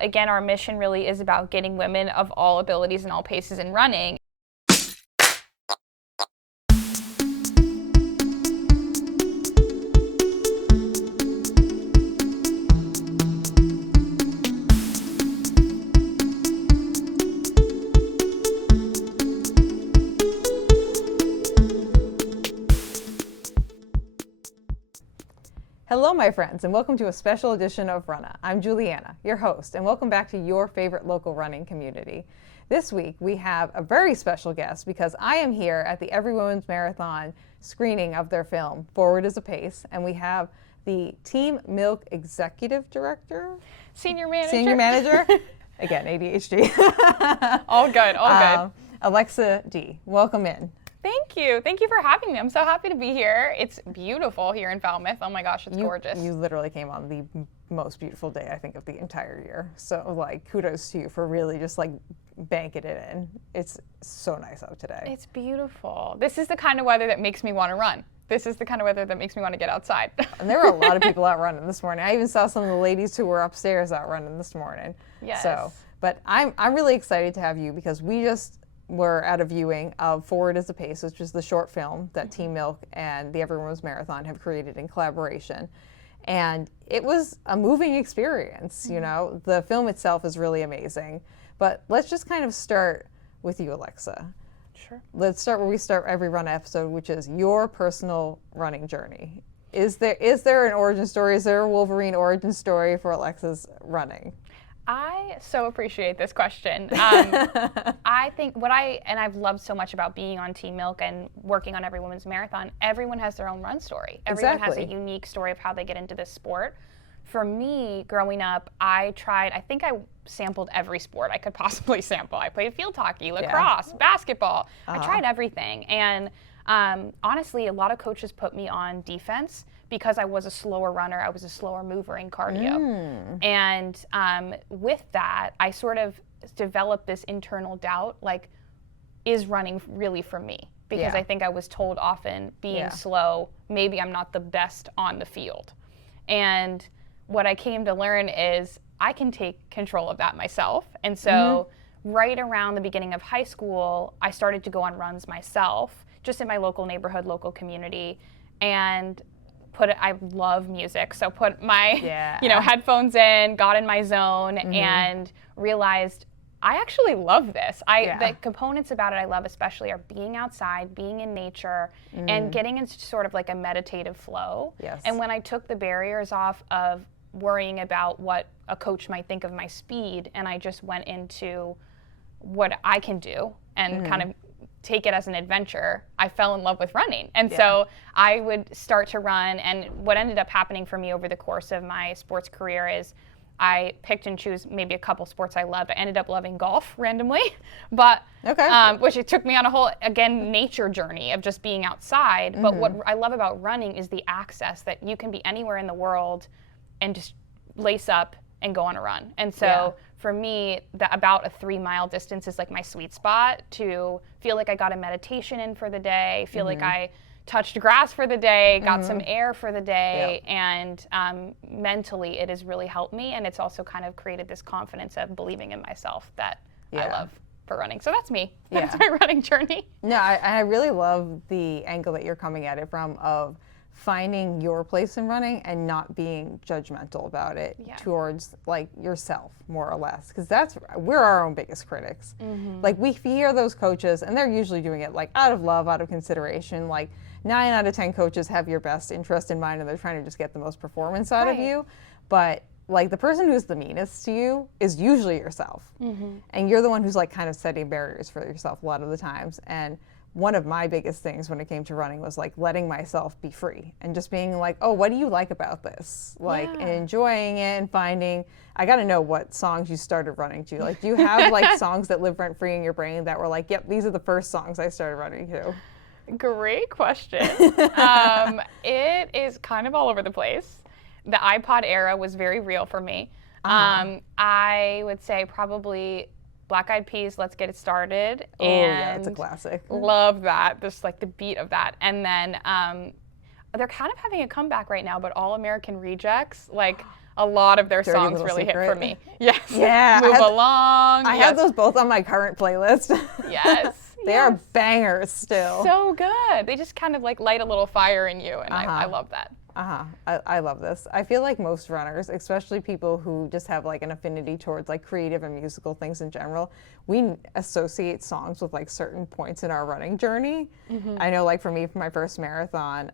Again, our mission really is about getting women of all abilities and all paces in running. Hello, my friends, and welcome to a special edition of RUNNAH. I'm Juliana, your host, and welcome back to your favorite local running community. This week, we have a very special guest because I am here at the Every Women's Marathon screening of their film, Forward is a Pace, and we have the Team Milk Executive Director? Senior Manager. Senior Manager? Again, ADHD. All good, all good. Alexa D, welcome in. Thank you. Thank you for having me. I'm so happy to be here. It's beautiful here in Falmouth. Oh my gosh, it's gorgeous. You literally came on the most beautiful day, I think, of the entire year. So, like, kudos to you for really just, like, banking it in. It's so nice out today. It's beautiful. This is the kind of weather that makes me want to run. This is the kind of weather that makes me want to get outside. And there were a lot of people out running this morning. I even saw some of the ladies who were upstairs out running this morning. Yes. So, but I'm really excited to have you because we just were at a viewing of Forward is a Pace, which is the short film that Team Milk and the Every Women's Marathon have created in collaboration. And it was a moving experience, you know. The film itself is really amazing. But let's just kind of start with you, Alexa. Sure. Let's start where we start every run episode, which is your personal running journey. Is there an origin story? Is there a Wolverine origin story for Alexa's running? I so appreciate this question. I think I've loved so much about being on Team Milk and working on Every Women's Marathon, everyone has their own run story. Everyone has a unique story of how they get into this sport. For me, growing up, I think I sampled every sport I could possibly sample. I played field hockey, lacrosse, basketball. I tried everything. And honestly, a lot of coaches put me on defense because I was a slower runner, I was a slower mover in cardio. And with that, I sort of developed this internal doubt, like, is running really for me? Because I think I was told often, being slow, maybe I'm not the best on the field. And what I came to learn is I can take control of that myself. And so right around the beginning of high school, I started to go on runs myself, just in my local neighborhood, local community, and I love music, so put my headphones in, got in my zone, and realized I actually love this. The components about it I love especially are being outside, being in nature, and getting into sort of like a meditative flow. Yes. And when I took the barriers off of worrying about what a coach might think of my speed, and I just went into what I can do and kind of take it as an adventure, I fell in love with running. And so I would start to run, and what ended up happening for me over the course of my sports career is I picked and choose maybe a couple sports I loved. I ended up loving golf randomly, but which it took me on a whole, again, nature journey of just being outside. But what I love about running is the access that you can be anywhere in the world and just lace up and go on a run. And so for me, about a 3-mile distance is like my sweet spot to feel like I got a meditation in for the day, feel like I touched grass for the day, got some air for the day, and mentally it has really helped me. And it's also kind of created this confidence of believing in myself that I love for running. So that's me. That's my running journey. No, I really love the angle that you're coming at it from, of finding your place in running and not being judgmental about it towards, like, yourself, more or less, because we're our own biggest critics. Like, we hear those coaches and they're usually doing it like out of love, out of consideration. Like 9 out of 10 coaches have your best interest in mind and they're trying to just get the most performance out of you. But like, the person who's the meanest to you is usually yourself, and you're the one who's like kind of setting barriers for yourself a lot of the times. And one of my biggest things when it came to running was like letting myself be free and just being like, oh, what do you like about this? Like, and enjoying it and finding, I got to know what songs you started running to. Like, do you have like songs that live rent free in your brain that were like, yep, these are the first songs I started running to? Great question. It is kind of all over the place. The iPod era was very real for me. I would say probably Black Eyed Peas, Let's Get It Started. Oh, yeah, it's a classic. Love that, just like the beat of that. And then they're kind of having a comeback right now, but All American Rejects, like a lot of their Dirty songs Little really Secret. hit for me. Yes. Yeah. Move Along. I have those both on my current playlist. Yes. They are bangers still. So good. They just kind of like light a little fire in you, and I love that. I love this. I feel like most runners, especially people who just have like an affinity towards like creative and musical things in general, we associate songs with like certain points in our running journey. I know, like for me, for my first marathon,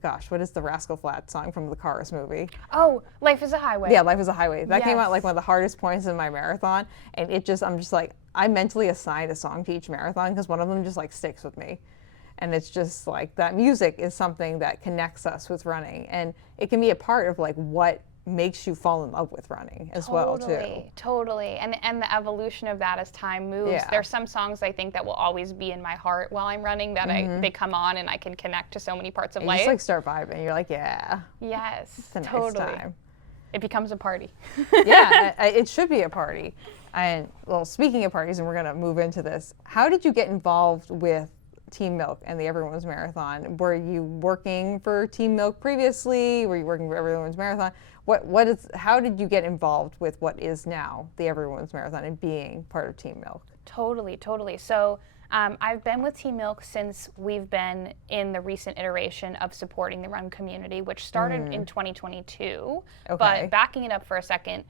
gosh, what is the Rascal Flatts song from the Cars movie? Oh, Life is a Highway. Yeah, Life is a Highway. That came out like one of the hardest points in my marathon, and I'm just like, I mentally assigned a song to each marathon because one of them just like sticks with me. And it's just like that music is something that connects us with running, and it can be a part of like what makes you fall in love with running as well too. Totally. And the evolution of that as time moves. There's some songs I think that will always be in my heart while I'm running that they come on and I can connect to so many parts of life. You just like start vibing. You're like, yeah. Yes. It's a totally. nice time. It becomes a party. Yeah, it should be a party. And well, speaking of parties, and we're gonna move into this, how did you get involved with Team Milk and the Everyone's Marathon? Were you working for Team Milk previously? Were you working for Everyone's Marathon? How did you get involved with what is now the Everyone's Marathon and being part of Team Milk? Totally. So I've been with Team Milk since we've been in the recent iteration of supporting the run community, which started in 2022. Okay. But backing it up for a second,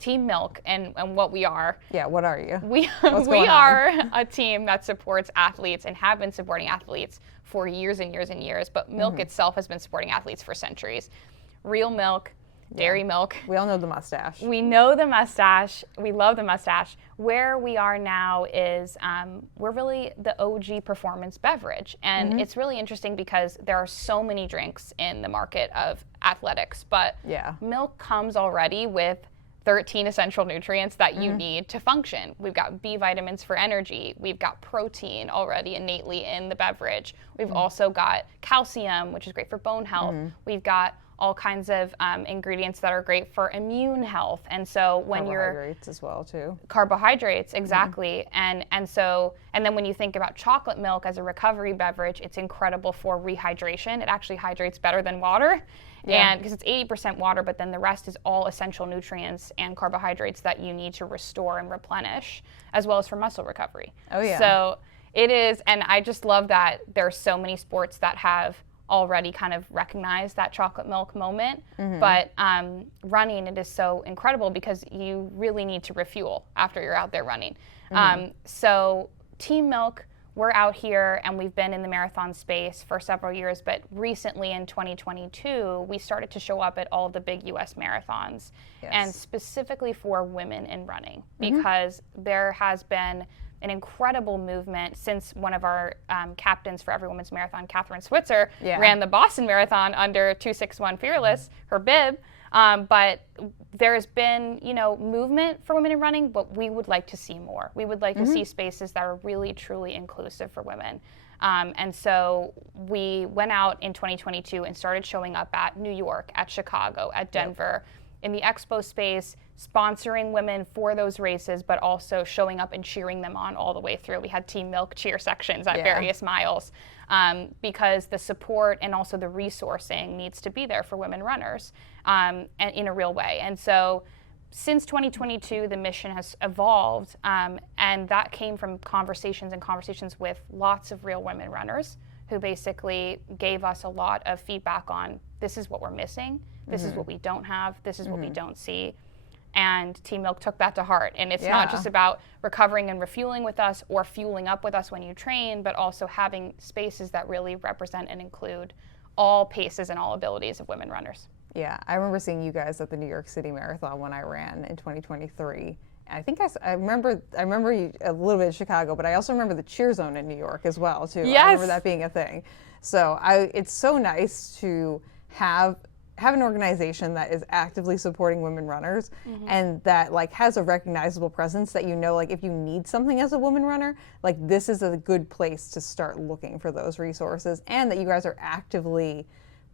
Team Milk and what we are. Yeah, what are you? We are a team that supports athletes and have been supporting athletes for years and years and years, but Milk itself has been supporting athletes for centuries. Real milk, dairy milk. We all know the mustache. We know the mustache. We love the mustache. Where we are now is we're really the OG performance beverage. And it's really interesting because there are so many drinks in the market of athletics, but milk comes already with 13 essential nutrients that you need to function. We've got B vitamins for energy. We've got protein already innately in the beverage. We've also got calcium, which is great for bone health. We've got all kinds of ingredients that are great for immune health. And so when carbohydrates as well too. Carbohydrates, exactly. And then when you think about chocolate milk as a recovery beverage, it's incredible for rehydration. It actually hydrates better than water. And because it's 80% water, but then the rest is all essential nutrients and carbohydrates that you need to restore and replenish, as well as for muscle recovery. Oh yeah. So it is, and I just love that there are so many sports that have already kind of recognized that chocolate milk moment. But running, it is so incredible because you really need to refuel after you're out there running. So Team Milk, we're out here and we've been in the marathon space for several years, but recently in 2022, we started to show up at all of the big US marathons, and specifically for women in running, because there has been an incredible movement since one of our captains for Every Women's Marathon, Catherine Switzer, ran the Boston Marathon under 261 Fearless, her bib. But there's been, movement for women in running, but we would like to see more. We would like to see spaces that are really, truly inclusive for women. And so we went out in 2022 and started showing up at New York, at Chicago, at Denver, in the expo space, sponsoring women for those races, but also showing up and cheering them on all the way through. We had Team Milk cheer sections at various miles, because the support and also the resourcing needs to be there for women runners, and in a real way. And so since 2022, the mission has evolved, and that came from conversations with lots of real women runners who basically gave us a lot of feedback on, this is what we're missing, this is what we don't have, this is what we don't see. And Team Milk took that to heart. And it's not just about recovering and refueling with us or fueling up with us when you train, but also having spaces that really represent and include all paces and all abilities of women runners. Yeah, I remember seeing you guys at the New York City Marathon when I ran in 2023. And I think I remember you a little bit in Chicago, but I also remember the cheer zone in New York as well too. Yes. I remember that being a thing. So it's so nice to have an organization that is actively supporting women runners, and that like has a recognizable presence that like if you need something as a woman runner, like this is a good place to start looking for those resources, and that you guys are actively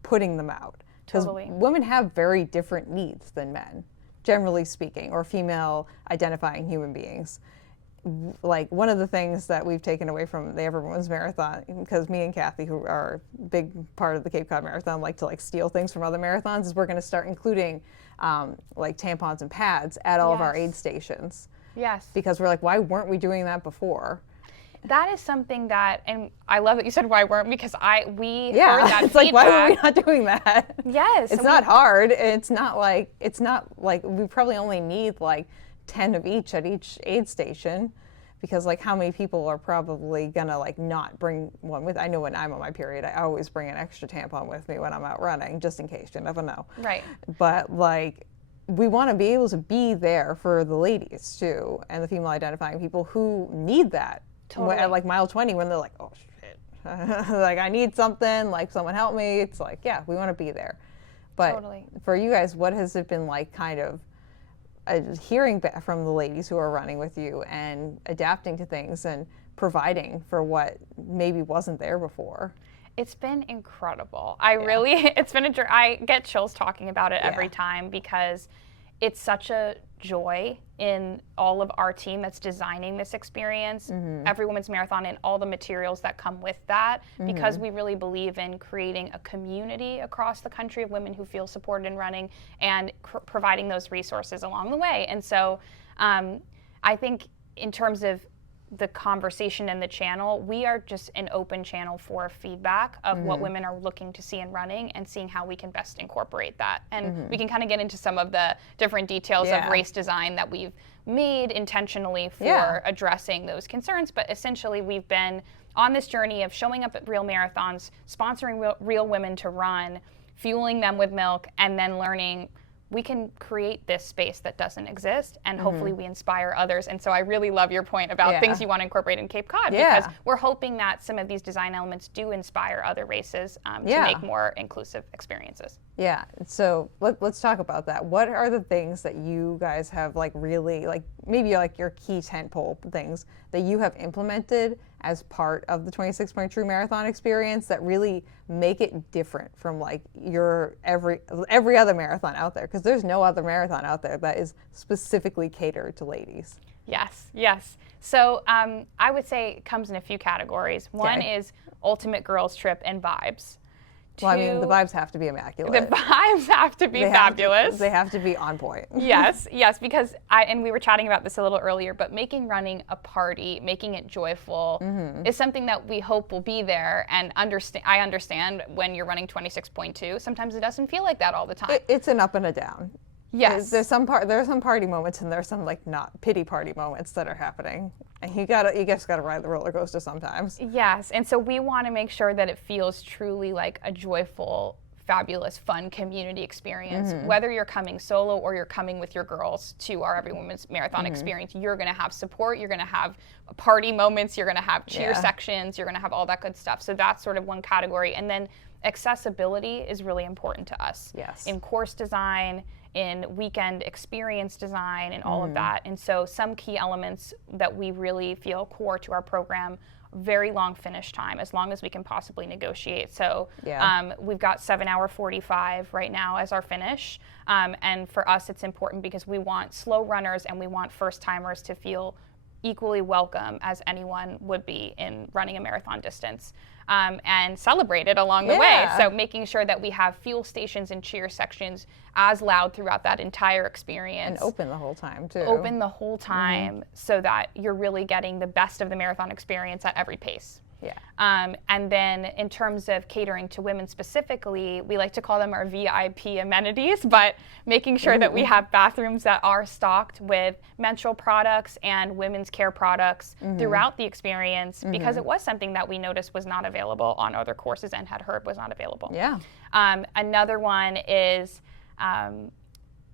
putting them out. Because women have very different needs than men, generally speaking, or female identifying human beings. Like one of the things that we've taken away from the Everyone's Marathon, because me and Kathy, who are a big part of the Cape Cod Marathon, like to steal things from other marathons, is we're going to start including like tampons and pads at all of our aid stations. Yes. Because we're like, why weren't we doing that before? That is something that, and I love that you said why weren't, because we heard that it's feedback. Like, why were we not doing that? Yes. It's not hard. It's not like we probably only need like 10 of each at each aid station, because like how many people are probably gonna like not bring one with? I know when I'm on my period, I always bring an extra tampon with me when I'm out running, just in case. You never know. Right. But like, we want to be able to be there for the ladies too, and the female identifying people who need that. Totally. At like mile 20, when they're like, oh shit, like I need something, like someone help me. It's like, yeah, we want to be there. But totally. For you guys, what has it been like kind of hearing back from the ladies who are running with you and adapting to things and providing for what maybe wasn't there before? It's been incredible. It's been I get chills talking about it every time, because it's such a joy in all of our team that's designing this experience, Every Women's Marathon, and all the materials that come with that, because we really believe in creating a community across the country of women who feel supported in running and providing those resources along the way. And so I think in terms of the conversation and the channel, we are just an open channel for feedback of what women are looking to see in running and seeing how we can best incorporate that. And we can kind of get into some of the different details of race design that we've made intentionally for addressing those concerns. But essentially, we've been on this journey of showing up at real marathons, sponsoring real women to run, fueling them with milk, and then learning we can create this space that doesn't exist, and hopefully we inspire others. And so I really love your point about things you want to incorporate in Cape Cod, because we're hoping that some of these design elements do inspire other races to make more inclusive experiences. Yeah, so let's talk about that. What are the things that you guys have like really, like maybe like your key tentpole things that you have implemented as part of the 26 Point True Marathon experience that really make it different from like your every other marathon out there? Because there's no other marathon out there that is specifically catered to ladies. Yes. So I would say it comes in a few categories. One is ultimate girls trip and vibes. Well, I mean, the vibes have to be immaculate. The vibes have to be fabulous. They have to be on point. Yes, because and we were chatting about this a little earlier, but making running a party, making it joyful is something that we hope will be there. And I understand when you're running 26.2, sometimes it doesn't feel like that all the time. It's an up and a down. Yes. There are some party moments, and there's some like not pity party moments that are happening. And you just gotta ride the roller coaster sometimes. Yes, and so we want to make sure that it feels truly like a joyful, fabulous, fun community experience. Whether you're coming solo or you're coming with your girls to our Every Women's Marathon experience, you're gonna have support, you're gonna have party moments, you're gonna have cheer sections, you're gonna have all that good stuff. So that's sort of one category. And then accessibility is really important to us. Yes. In course design, in weekend experience design, and all of that. And so some key elements that we really feel core to our program: very long finish time, as long as we can possibly negotiate. So we've got 7-hour 45 right now as our finish. And for us, it's important because we want slow runners and we want first timers to feel equally welcome as anyone would be in running a marathon distance, and celebrated along the way. So making sure that we have fuel stations and cheer sections as loud throughout that entire experience. And open the whole time too. Open the whole time so that you're really getting the best of the marathon experience at every pace. And then in terms of catering to women specifically, we like to call them our VIP amenities, but making sure that we have bathrooms that are stocked with menstrual products and women's care products throughout the experience, because it was something that we noticed was not available on other courses and had heard was not available. Another one is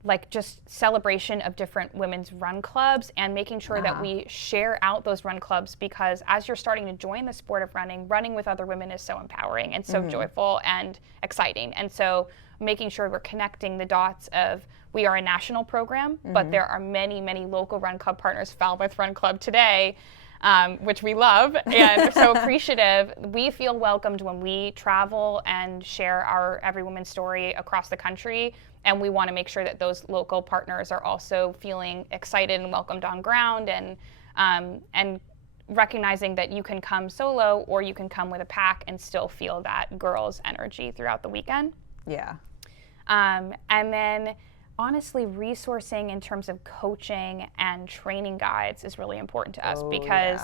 like just celebration of different women's run clubs and making sure that we share out those run clubs, because as you're starting to join the sport of running with other women is so empowering and so joyful and exciting. And so making sure we're connecting the dots of, we are a national program, but there are many, many local run club partners, Falmouth Run Club today, which we love and so appreciative. We feel welcomed when we travel and share our Every Woman's story across the country, and we want to make sure that those local partners are also feeling excited and welcomed on ground, and recognizing that you can come solo or you can come with a pack and still feel that girls' energy throughout the weekend. And then honestly, resourcing in terms of coaching and training guides is really important to us because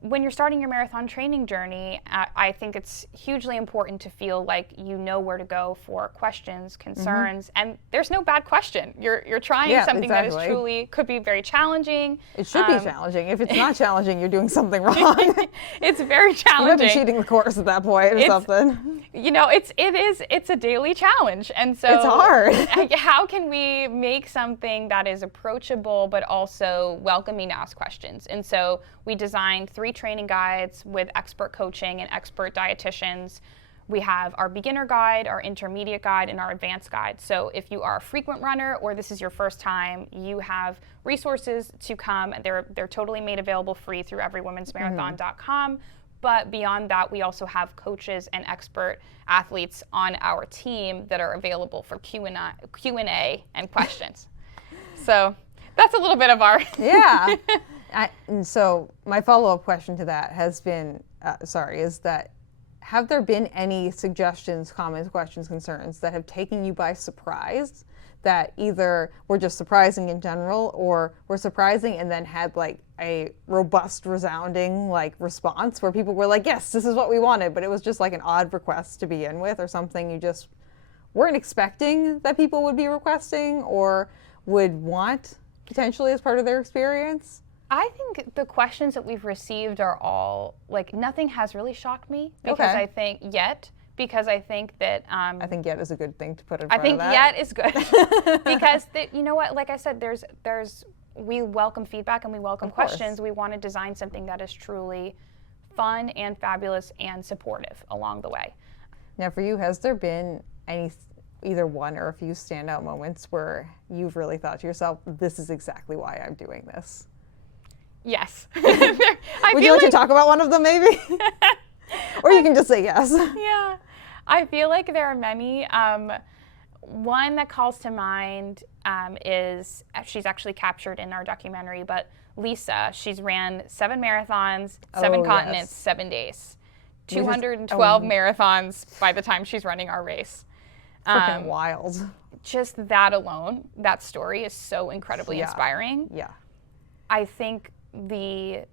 when you're starting your marathon training journey, I think it's hugely important to feel like you know where to go for questions, concerns, and there's no bad question. You're trying something that is truly, could be very challenging. It should be challenging. If it's not challenging, you're doing something wrong. It's very challenging. You might be cheating the course at that point or something. You know, it's a daily challenge. And so it's hard. How can we make something that is approachable but also welcoming to ask questions? And so we designed 3 training guides with expert coaching and expert dietitians. We have our beginner guide, our intermediate guide, and our advanced guide. So if you are a frequent runner or this is your first time, you have resources to come. They're totally made available free through everywomensmarathon.com. But beyond that, we also have coaches and expert athletes on our team that are available for Q&A and questions. So that's a little bit of our... Yeah. And so my follow-up question to that has been, is that have there been any suggestions, comments, questions, concerns that have taken you by surprise that either were just surprising in general or were surprising and then had like a robust, resounding like response where people were like, yes, this is what we wanted, but it was just like an odd request to begin with or something you just weren't expecting that people would be requesting or would want potentially as part of their experience? I think the questions that we've received are all, like, nothing has really shocked me because I think that... I think yet is a good thing to put in front of that. I think yet is good because, you know what, like I said, we welcome feedback and we welcome questions. We want to design something that is truly fun and fabulous and supportive along the way. Now for you, has there been either one or a few standout moments where you've really thought to yourself, this is exactly why I'm doing this? Yes. Would you like to talk about one of them maybe? Or you can just say yes. Yeah. I feel like there are many. One that calls to mind is, she's actually captured in our documentary, but Lisa, she's ran 7 marathons, 7 continents, 7 days. 212 marathons by the time she's running our race. Freaking wild. Just that alone, that story is so incredibly inspiring. Yeah. I think the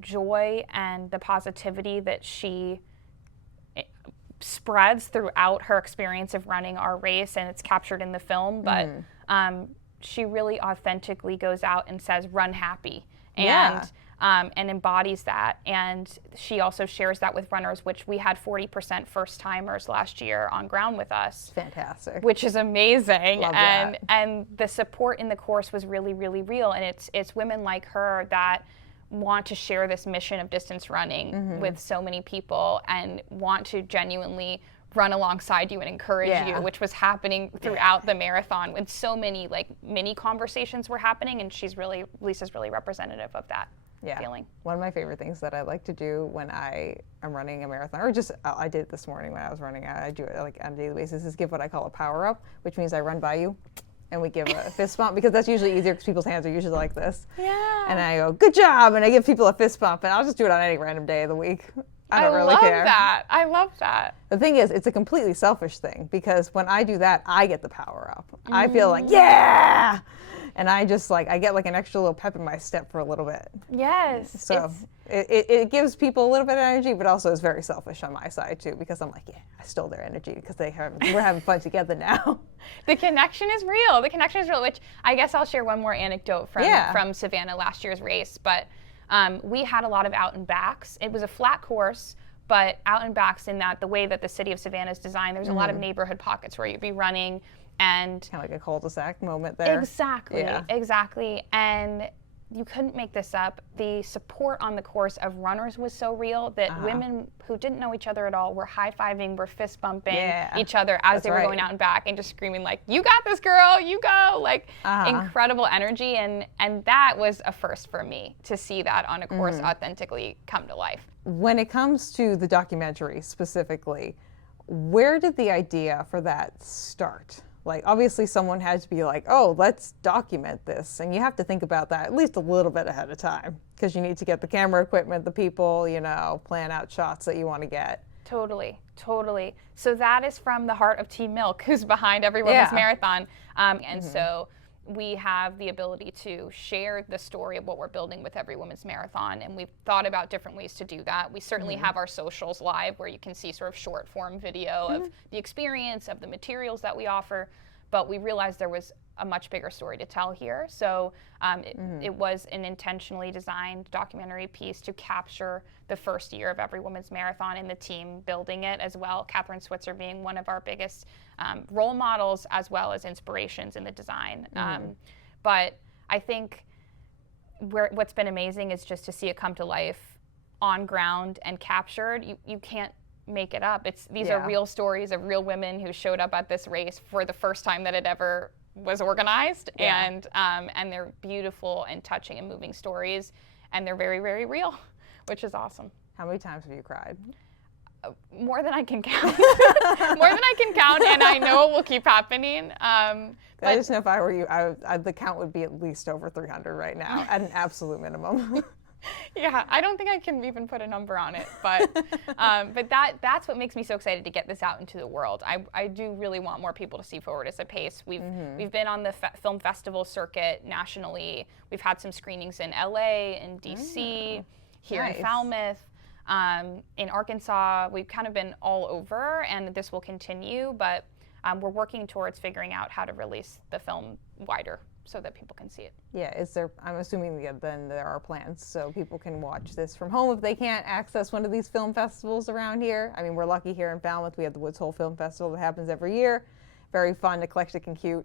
joy and the positivity that she spreads throughout her experience of running our race, and it's captured in the film, but she really authentically goes out and says, run happy. And embodies that. And she also shares that with runners, which we had 40% first timers last year on ground with us. Fantastic. Which is amazing. Love that. And the support in the course was really, really real. And it's women like her that want to share this mission of distance running with so many people and want to genuinely run alongside you and encourage you, which was happening throughout the marathon when so many like mini conversations were happening, and Lisa's really representative of that feeling. One of my favorite things that I like to do when I am running a marathon, or just I did it this morning when I was running, I do it like on a daily basis, is give what I call a power up, which means I run by you and we give a fist bump, because that's usually easier because people's hands are usually like this. Yeah. And I go, good job, and I give people a fist bump, and I'll just do it on any random day of the week. I don't really care. I love that. The thing is, it's a completely selfish thing, because when I do that, I get the power up. I feel like, yeah! And I just like, I get like an extra little pep in my step for a little bit. Yes. So it gives people a little bit of energy, but also is very selfish on my side too, because I'm like, yeah, I stole their energy because we're having fun together now. The connection is real. Which I guess I'll share one more anecdote from Savannah last year's race. But we had a lot of out and backs. It was a flat course, but out and backs in that the way that the city of Savannah is designed, there's a lot of neighborhood pockets where you'd be running and kind of like a cul-de-sac moment there. Exactly. And you couldn't make this up. The support on the course of runners was so real that women who didn't know each other at all were high-fiving, were fist bumping each other as they were going out and back and just screaming like, you got this, girl, you go. Like incredible energy. And that was a first for me to see that on a course authentically come to life. When it comes to the documentary specifically, where did the idea for that start? Like, obviously someone had to be like, oh, let's document this. And you have to think about that at least a little bit ahead of time, because you need to get the camera equipment, the people, plan out shots that you want to get. Totally. So that is from the heart of Team Milk, who's behind Every Women's Marathon. And so we have the ability to share the story of what we're building with Every Women's Marathon, and we've thought about different ways to do that. We certainly have our socials live, where you can see sort of short form video of the experience, of the materials that we offer, but we realized there was a much bigger story to tell here. So it was an intentionally designed documentary piece to capture the first year of Every Women's Marathon and the team building it as well. Catherine Switzer being one of our biggest role models, as well as inspirations in the design. But I think what's been amazing is just to see it come to life on ground and captured. You can't make it up. These are real stories of real women who showed up at this race for the first time that it ever was organized, and they're beautiful and touching and moving stories, and they're very, very real, which is awesome. How many times have you cried? More than I can count. More than I can count, and I know it will keep happening. I just know if I were you, the count would be at least over 300 right now, at an absolute minimum. Yeah, I don't think I can even put a number on it, but that's what makes me so excited to get this out into the world. I do really want more people to see Forward as a Pace. We've been on the film festival circuit nationally. We've had some screenings in LA, in DC, here in Falmouth, in Arkansas. We've kind of been all over, and this will continue, but we're working towards figuring out how to release the film wider, so that people can see it. Yeah, I'm assuming then there are plans so people can watch this from home if they can't access one of these film festivals around here. I mean, we're lucky here in Falmouth. We have the Woods Hole Film Festival that happens every year. Very fun, eclectic, and cute.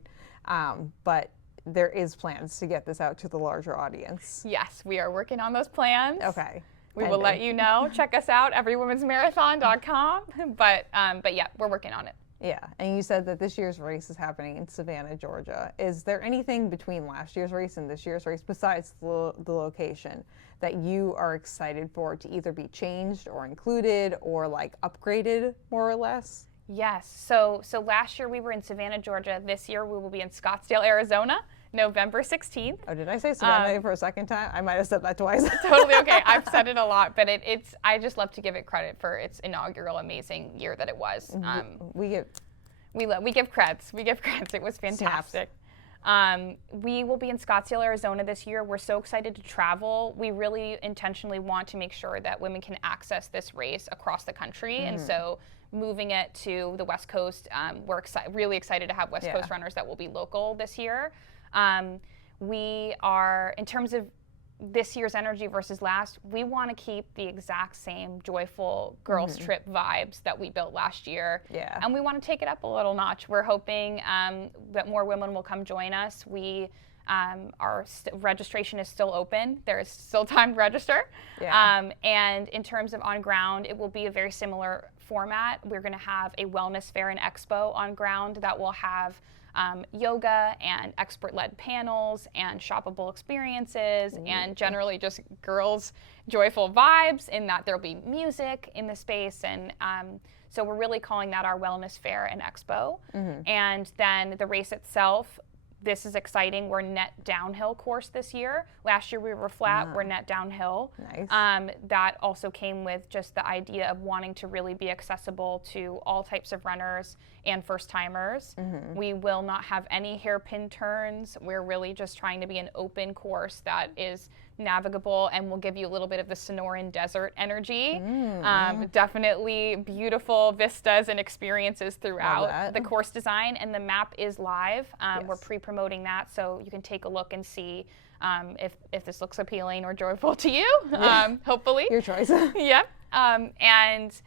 But there is plans to get this out to the larger audience. Yes, we are working on those plans. Okay. We will let you know. Check us out, everywomensmarathon.com. But yeah, we're working on it. Yeah, and you said that this year's race is happening in Savannah, Georgia. Is there anything between last year's race and this year's race, besides the location, that you are excited for to either be changed or included or like upgraded, more or less? Yes. So last year we were in Savannah, Georgia. This year we will be in Scottsdale, Arizona, November 16th. Oh, did I say Savannah for a second time? I might have said that twice. Totally okay. I've said it a lot, but I just love to give it credit for its inaugural amazing year that it was. We give creds. We give creds. It was fantastic. We will be in Scottsdale, Arizona this year. We're so excited to travel. We really intentionally want to make sure that women can access this race across the country, and so moving it to the West Coast, we're really excited to have West Coast runners that will be local this year. We are, in terms of this year's energy versus last, we want to keep the exact same joyful girls trip vibes that we built last year. Yeah. And we want to take it up a little notch. We're hoping that more women will come join us. Our registration is still open. There is still time to register. Yeah. And in terms of on ground, it will be a very similar format. We're going to have a wellness fair and expo on ground that will have yoga and expert-led panels and shoppable experiences and generally just girls' joyful vibes, in that there'll be music in the space. And so we're really calling that our wellness fair and expo. And then the race itself, this is exciting. We're net downhill course this year. Last year we were flat. We're net downhill. Nice. That also came with just the idea of wanting to really be accessible to all types of runners and first timers. We will not have any hairpin turns. We're really just trying to be an open course that is navigable and will give you a little bit of the Sonoran desert energy. Definitely beautiful vistas and experiences throughout the course design, and the map is live. We're pre-promoting that, so you can take a look and see if this looks appealing or joyful to you. Hopefully. Your choice. Yep. And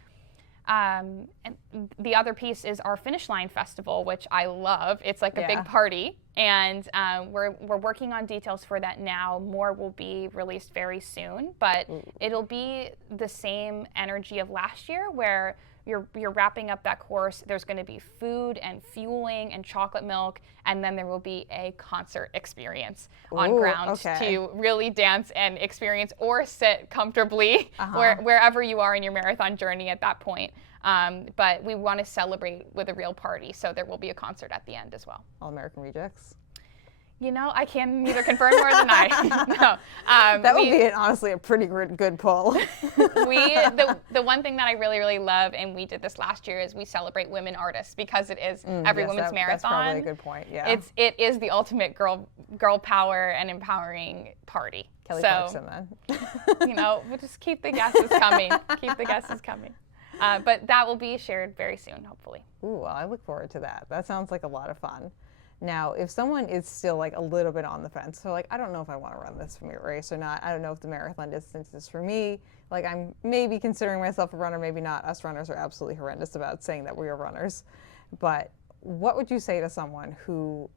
the other piece is our Finish Line Festival, which I love. It's like a big party, and we're working on details for that now. More will be released very soon, but it'll be the same energy of last year, where you're wrapping up that course. There's going to be food and fueling and chocolate milk, and then there will be a concert experience on ground to really dance and experience or sit comfortably wherever you are in your marathon journey at that point. But we want to celebrate with a real party, so there will be a concert at the end as well. All American Rejects? You know, I can neither confirm nor deny. No. That would be honestly a pretty good pull. The one thing that I really, really love, and we did this last year, is we celebrate women artists because it is every women's marathon. That's probably a good point. Yeah. It is the ultimate girl power and empowering party. Kelly Clarkson, then. We'll just keep the guesses coming. Keep the guesses coming. But that will be shared very soon, hopefully. Ooh, well, I look forward to that. That sounds like a lot of fun. Now, if someone is still like a little bit on the fence, so like, I don't know if I want to run this for me race or not. I don't know if the marathon distance is for me. Like, I'm maybe considering myself a runner, maybe not. Us runners are absolutely horrendous about saying that we are runners. But what would you say to someone who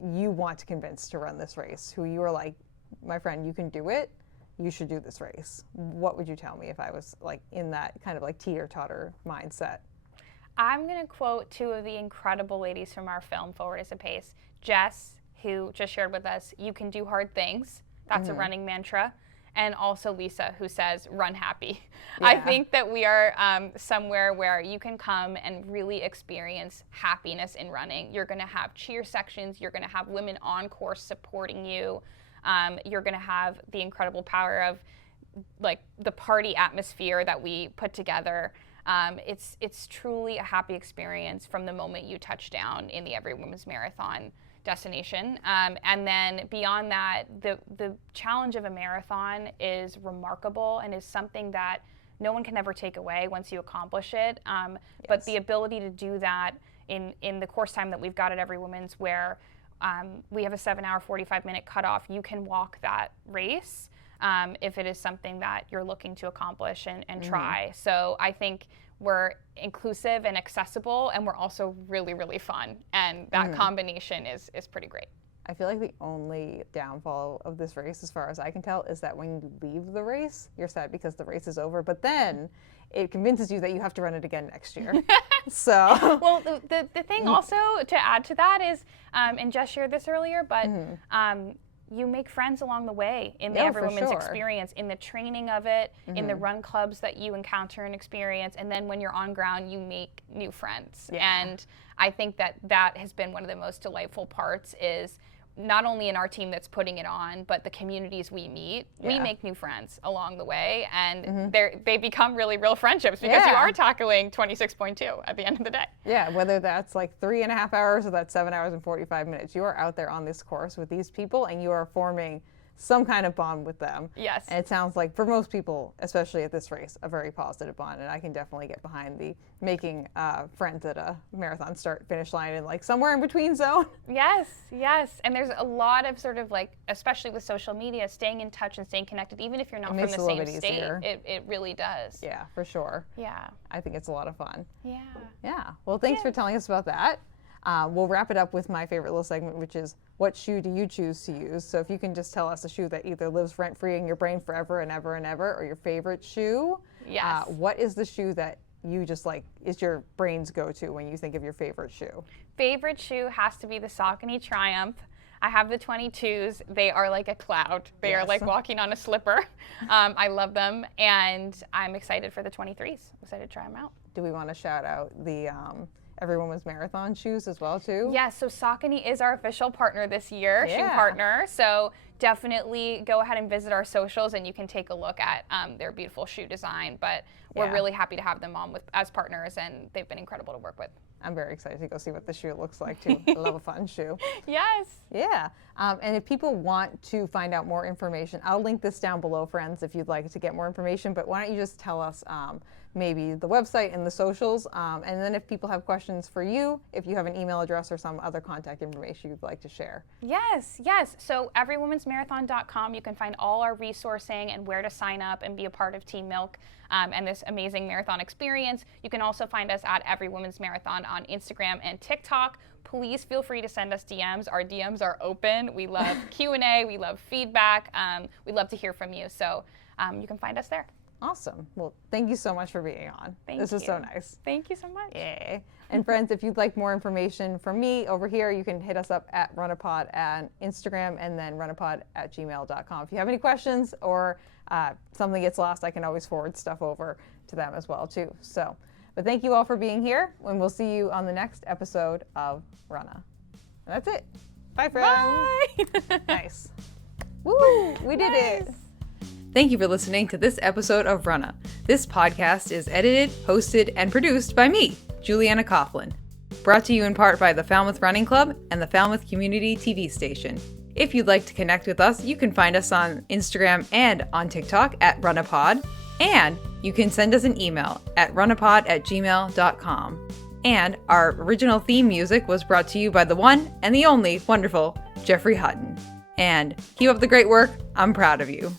you want to convince to run this race, who you are like, my friend, you can do it, you should do this race? What would you tell me if I was like in that kind of like teeter-totter mindset? I'm going to quote two of the incredible ladies from our film, Forward is a Pace. Jess, who just shared with us, you can do hard things. That's a running mantra. And also Lisa, who says, run happy. Yeah. I think that we are somewhere where you can come and really experience happiness in running. You're going to have cheer sections. You're going to have women on course supporting you. You're going to have the incredible power of like the party atmosphere that we put together. It's truly a happy experience from the moment you touch down in the Every Women's Marathon destination. And then beyond that, the challenge of a marathon is remarkable and is something that no one can ever take away once you accomplish it. But the ability to do that in the course time that we've got at Every Women's, where we have a 7-hour, 45-minute cutoff, you can walk that race. If it is something that you're looking to accomplish and try. So I think we're inclusive and accessible, and we're also really, really fun. And that combination is pretty great. I feel like the only downfall of this race, as far as I can tell, is that when you leave the race, you're sad because the race is over, but then it convinces you that you have to run it again next year. So. Well, the thing also to add to that is, and Jess shared this earlier, but you make friends along the way in the Every Women's experience, in the training of it, in the run clubs that you encounter and experience, and then when you're on ground, you make new friends. Yeah. And I think that has been one of the most delightful parts, is not only in our team that's putting it on, but the communities we meet, we make new friends along the way, and they become really real friendships because you are tackling 26.2 at the end of the day. Yeah, whether that's like 3.5 hours or that's 7 hours and 45 minutes, you are out there on this course with these people and you are forming some kind of bond with them. Yes. And it sounds like for most people, especially at this race, a very positive bond. And I can definitely get behind the making friends at a marathon start-finish line and like somewhere in between zone. Yes, yes. And there's a lot of sort of like, especially with social media, staying in touch and staying connected, even if you're not from the same state, it really does. Yeah, for sure. Yeah. I think it's a lot of fun. Yeah. Yeah. Well, thanks for telling us about that. We'll wrap it up with my favorite little segment, which is, what shoe do you choose to use? So if you can just tell us a shoe that either lives rent-free in your brain forever and ever and ever, or your favorite shoe. Yes. What is the shoe that you just like, is your brain's go-to when you think of your favorite shoe? Favorite shoe has to be the Saucony Triumph. I have the 22s. They are like a cloud. They are like walking on a slipper. I love them, and I'm excited for the 23s. I'm excited to try them out. Do we want to shout out the Every Women's Marathon shoes as well too? Yes, so Saucony is our official partner this year, shoe partner. So definitely go ahead and visit our socials and you can take a look at their beautiful shoe design. But we're really happy to have them on as partners, and they've been incredible to work with. I'm very excited to go see what the shoe looks like too. I love a fun shoe. Yes. Yeah. And if people want to find out more information, I'll link this down below, friends, if you'd like to get more information. But why don't you just tell us maybe the website and the socials, and then if people have questions for you, if you have an email address or some other contact information you'd like to share. Yes, yes. So everywomensmarathon.com, you can find all our resourcing and where to sign up and be a part of Team Milk and this amazing marathon experience. You can also find us at Every Women's Marathon on Instagram and TikTok. Please feel free to send us DMs. Our DMs are open. We love Q&A. We love feedback. We love to hear from you. So you can find us there. Awesome. Well, thank you so much for being on. This was so nice. Thank you so much. Yay. And friends, if you'd like more information from me over here, you can hit us up at RUNNAHpod on Instagram and then runnahpod@gmail.com. If you have any questions or something gets lost, I can always forward stuff over to them as well too. So, but thank you all for being here, and we'll see you on the next episode of RUNNAH. And that's it. Bye, friends. Bye. Nice. Woo! We did it! Thank you for listening to this episode of RUNNAH. This podcast is edited, hosted, and produced by me, Juliana Coughlin. Brought to you in part by the Falmouth Running Club and the Falmouth Community TV station. If you'd like to connect with us, you can find us on Instagram and on TikTok at RUNNAHPod, and you can send us an email at runnahpod@gmail.com. And our original theme music was brought to you by the one and the only wonderful Jeffrey Hutton. And keep up the great work. I'm proud of you.